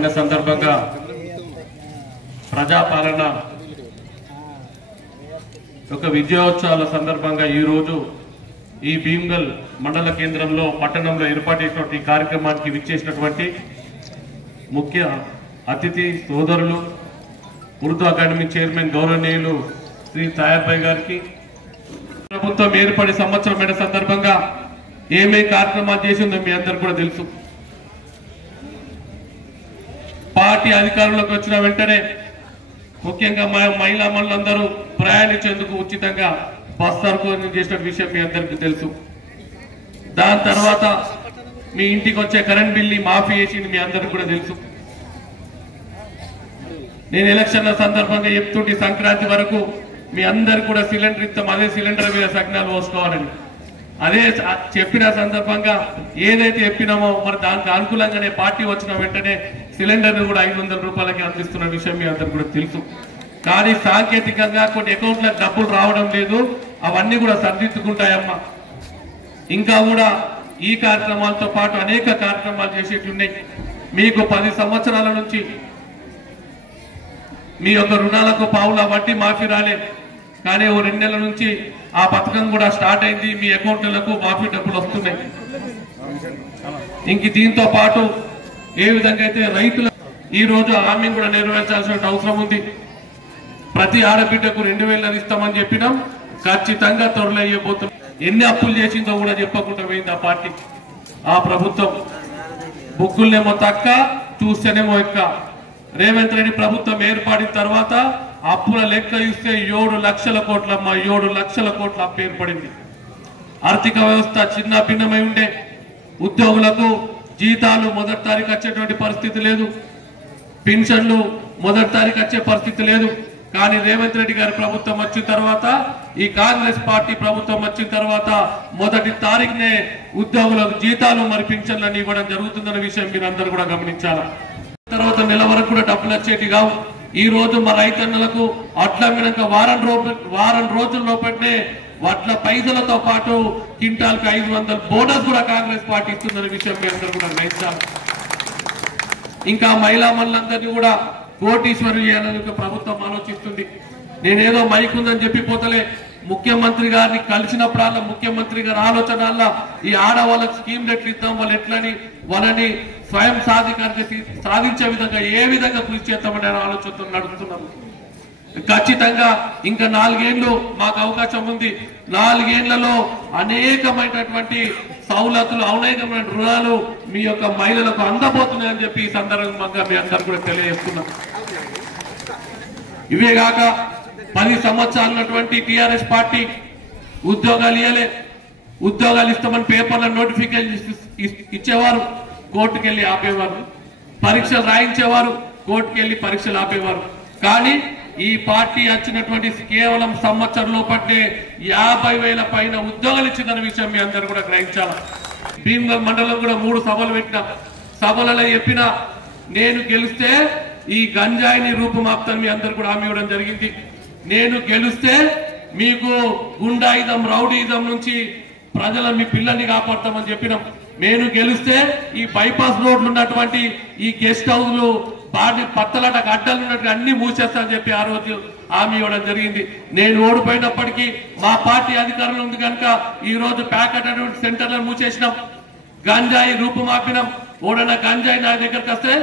పడిన సందర్భంగా ప్రజాపాలన ఒక విజయోత్సవాల సందర్భంగా ఈరోజు ఈ భీమ్గల్ మండల కేంద్రంలో పట్టణంలో ఏర్పాటు చేసినటువంటి ఈ కార్యక్రమానికి విచ్చేసినటువంటి ముఖ్య అతిథి సోదరులు ఉర్దూ అకాడమీ చైర్మన్ గౌరవనీయులు శ్రీ తాయాబాయ్ గారికి, ప్రభుత్వం ఏర్పడి సంవత్సరమైన సందర్భంగా ఏమేమి కార్యక్రమాలు చేసిందో మీ అందరికీ కూడా తెలుసు. పార్టీ అధికారంలోకి వచ్చిన వెంటనే ముఖ్యంగా మహిళా మనులందరూ ప్రయాణించేందుకు ఉచితంగా బస్ సౌకర్యం చేసిన విషయం మీ అందరికీ తెలుసు. దాని తర్వాత మీ ఇంటికి వచ్చే కరెంట్ బిల్ని మాఫీ చేసింది మీ అందరికీ కూడా తెలుసు. నేను ఎలక్షన్ల సందర్భంగా చెప్తుంటే సంక్రాంతి వరకు మీ అందరికి కూడా సిలిండర్ ఇస్తాం, అదే సిలిండర్ మీద సగ్నాలు పోసుకోవాలని అదే చెప్పిన సందర్భంగా ఏదైతే చెప్పినామో మరి దానికి అనుకూలంగానే పార్టీ వచ్చిన వెంటనే సిలిండర్ కూడా 500 రూపాయలకి అందిస్తున్న విషయం మీ అందరికి కూడా తెలుసు. కానీ సాంకేతికంగా కొన్ని అకౌంట్లకు డబ్బులు రావడం లేదు, అవన్నీ కూడా సరిదిద్దుకుంటాయమ్మా. ఇంకా కూడా ఈ కార్యక్రమాలతో పాటు అనేక కార్యక్రమాలు చేసేవి ఉన్నాయి. మీకు 10 సంవత్సరాల నుంచి మీ యొక్క రుణాలకు పావుల వడ్డీ మాఫీ రాలేదు, కానీ ఓ 2 నెలల నుంచి ఆ పథకం కూడా స్టార్ట్ అయింది. మీ అకౌంట్లకు మాఫీ డబ్బులు వస్తున్నాయి. ఇంక దీంతో పాటు ఏ విధంగా అయితే రైతుల ఈ రోజు హామీ కూడా నెరవేర్చాల్సిన అవసరం ఉంది. ప్రతి ఆడబిడ్డకు 2000 ఇస్తామని చెప్పినాం, ఖచ్చితంగా త్వరలో అయ్యబోతున్నాం. ఎన్ని అప్పులు చేసిందో కూడా చెప్పకుండా పోయింది ఆ పార్టీ, ఆ ప్రభుత్వం. బుక్కులనేమో తక్క, చూస్తేనేమో ఎక్క. రేవంత్ రెడ్డి ప్రభుత్వం ఏర్పడిన తర్వాత అప్పుల లెక్క ఇస్తే 7 లక్షల కోట్లమ్మా, 7 లక్షల కోట్ల అప్పు ఏర్పడింది. ఆర్థిక వ్యవస్థ చిన్న భిన్నమై ఉండే, ఉద్యోగులకు జీతాలు మొదటి తారీఖు వచ్చేటువంటి పరిస్థితి లేదు, పెన్షన్లు మొదటి తారీఖు వచ్చే పరిస్థితి లేదు. కానీ రేవంత్ రెడ్డి గారి ప్రభుత్వం వచ్చిన తర్వాత, ఈ కాంగ్రెస్ పార్టీ ప్రభుత్వం వచ్చిన తర్వాత మొదటి తారీఖునే ఉద్యోగులకు జీతాలు మరి పెన్షన్లన్నీ ఇవ్వడం జరుగుతుందన్న విషయం మీరు అందరూ కూడా గమనించాలి. తర్వాత నెల వరకు కూడా డబ్బులు వచ్చేటి కావు. ఈ రోజు మా రైతన్నలకు అట్ల మినక వారం రోజుల లోపలనే వడ్ల పైసలతో పాటు క్వింటాల్కి 500 బోనస్ కూడా కాంగ్రెస్ పార్టీ ఇస్తుందన్న విషయం మీ అందరూ కూడా గ్రహించాలి. ఇంకా మహిళా మనులందరినీ కూడా కోటీశ్వరులు చేయాలని ప్రభుత్వం ఆలోచిస్తుంది. నేనేదో మైక్ ఉందని చెప్పి పోతలే, ముఖ్యమంత్రి గారిని కలిసినప్పుడల్లా ముఖ్యమంత్రి గారి ఆలోచనల్లా ఈ ఆడవాళ్ళకి స్కీమ్ ఎట్లు ఇద్దాం, వాళ్ళు ఎట్లని వాళ్ళని స్వయం సాధికారత సాధించే విధంగా ఏ విధంగా కృషి చేస్తామని ఆలోచనతో నడుపుతున్నాము. ఖచ్చితంగా ఇంకా 4 ఏళ్ళు మాకు అవకాశం ఉంది. 4 ఏళ్లలో అనేకమైనటువంటి సౌలతులు, అనేకమైన రుణాలు మీ యొక్క మహిళలకు అందబోతున్నాయని చెప్పి ఈ సందర్భంగా మీ అందరూ కూడా తెలియజేస్తున్నాం. ఇవే కాక 10 సంవత్సరాలు ఉన్నటువంటి టిఆర్ఎస్ పార్టీ ఉద్యోగాలు ఇవ్వలే. ఉద్యోగాలు ఇస్తామని పేపర్ల నోటిఫికేషన్ ఇచ్చేవారు, కోర్టుకు వెళ్ళి ఆపేవారు. పరీక్షలు రాయించేవారు, కోర్టుకు వెళ్ళి పరీక్షలు ఆపేవారు. కానీ ఈ పార్టీ వచ్చినటువంటి కేవలం సంవత్సరం లోపట్టే 50,000 పైన ఉద్యోగాలు ఇచ్చిందన్న విషయం మీ అందరూ కూడా గ్రహించాలి. భీమ్గల్ మండలం కూడా 3 సభలు పెట్టిన, సభలలో చెప్పిన నేను గెలిస్తే ఈ గంజాయిని రూపుమాపుతాను మీ అందరు కూడా హామీ ఇవ్వడం జరిగింది. నేను గెలిస్తే మీకు గుండాయిజం, రౌడీయిజం నుంచి ప్రజల మీ పిల్లల్ని కాపాడతామని చెప్పినాం. నేను గెలిస్తే ఈ బైపాస్ రోడ్లు ఉన్నటువంటి ఈ గెస్ట్ హౌస్లు పత్తలాట గడ్డలు ఉన్నట్టు అన్ని మూసేస్తానని చెప్పి ఆ రోజు హామీ ఇవ్వడం జరిగింది. నేను ఓడిపోయినప్పటికీ మా పార్టీ అధికారంలో ఉంది కనుక ఈ రోజు ప్యాకెట్ అటువంటి సెంటర్లను మూసేసినాం, గంజాయి రూపుమాపినాం. ఓడన గంజాయి నా దగ్గరకు వస్తే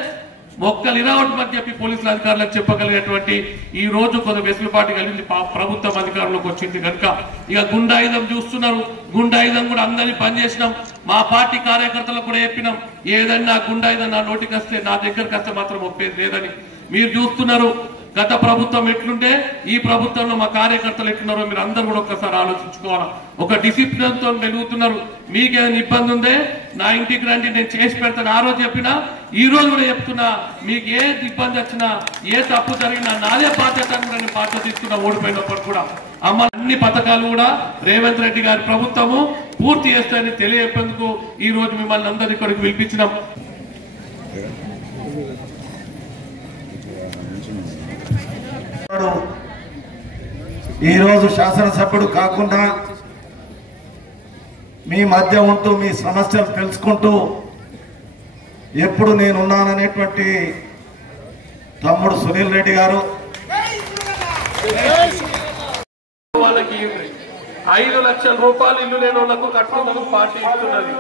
మొక్కలు ఇరవటమని చెప్పి పోలీసుల అధికారులకు చెప్పగలిగేటువంటి ఈ రోజు కొంత వెసులుబాటు కలిగింది ప్రభుత్వం అధికారంలోకి వచ్చింది కనుక. ఇక గుండాయుధం చూస్తున్నారు, గుండాయుధం కూడా అందరినీ పనిచేసినాం. మా పార్టీ కార్యకర్తలకు కూడా చెప్పినాం, ఏదన్నా గుండాయుధం నా నోటికి వస్తే, నా దగ్గరకు వస్తే మాత్రం ఒప్పేది లేదని. మీరు చూస్తున్నారు గత ప్రభుత్వం ఎట్లుంటే ఈ ప్రభుత్వంలో మా కార్యకర్తలు ఎట్లున్నారో మీరు అందరూ కూడా ఒక్కసారి ఆలోచించుకోవాలి. ఒక డిసిప్లిన్ తో వెలుగుతున్నారు. మీకేమైనా ఇబ్బంది ఉందే నా ఇంటికి రండి, నేను చేసి పెడతాను. ఆ రోజు చెప్పినా, ఈ రోజు కూడా చెప్తున్నా, మీకు ఏ ఇబ్బంది వచ్చినా, ఏ తప్పు జరిగినా నాదే బాధ్యత కూడా నేను బాధ్యత తీసుకున్నా. ఓడిపోయినప్పుడు కూడా అమ్మ అన్ని పథకాలు కూడా రేవంత్ రెడ్డి గారి ప్రభుత్వము పూర్తి చేస్తాయని తెలియజేందుకు ఈ రోజు మిమ్మల్ని అందరూ ఇక్కడికి పిలిపించినాం. ఈ రోజు శాసనసభ్యుడు కాకుండా మీ మధ్య ఉంటూ మీ సమస్యలు తెలుసుకుంటూ ఎప్పుడు నేనున్నాననేటువంటి తమ్ముడు సునీల్ రెడ్డి గారు వాళ్ళకి 5 లక్షల రూపాయలు ఇల్లు లేని వాళ్ళకు కట్టుకున్నందుకు పార్టీ ఇస్తున్నది.